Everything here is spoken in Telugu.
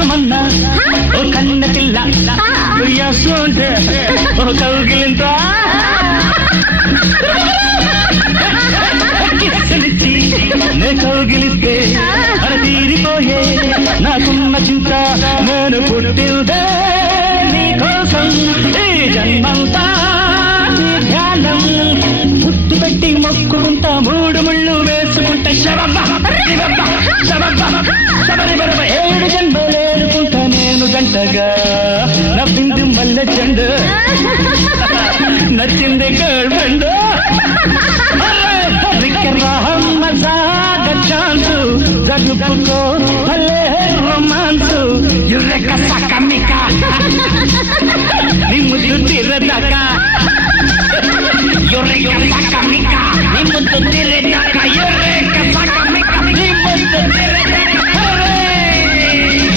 సుమన్న ఓ కన్న పిల్ల ఉయ్యాసుంటే ఓ కౌగిలింత కిచ్చలిచ్చి నే కౌగిలిస్తే అర తీరిపోయే నాకున్న చింత నేను పుట్టిందే నీకోసం ఈ జన్మంతా నీ ధ్యానం ముద్దు పెట్టి మొక్కుకుంటా మూడు ముళ్ళు వేసుకుంటా ఏడు జన్మలేనుకుంటా నేను గంటగా నవ్వింది మల్లె చెండు నచ్చింది గర్ల్ ఫ్రెండ్ ఛాన్సు జరుపుకో భలే రొమాన్సు యురెక సకమిక నీ ముద్దు తీరదాకా